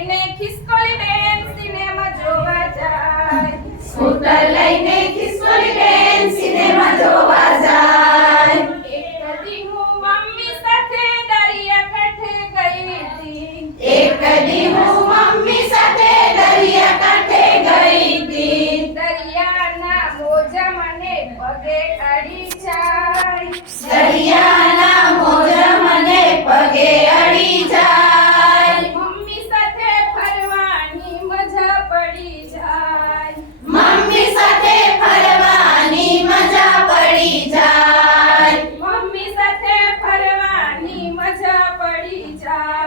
લઈને ખિસકોલી બેન સિનેમા જોવા જાય સ્કૂટર લઈને ખિસકોલી બેન સિનેમા જોવા જાય એક કદી હું મમ્મી સાથે દરિયા કાંઠે ગઈ હતી એક કદી હું મમ્મી સાથે દરિયા કાંઠે ગઈ હતી દરિયાના મોજા મને પગે ચડી જાય Ah.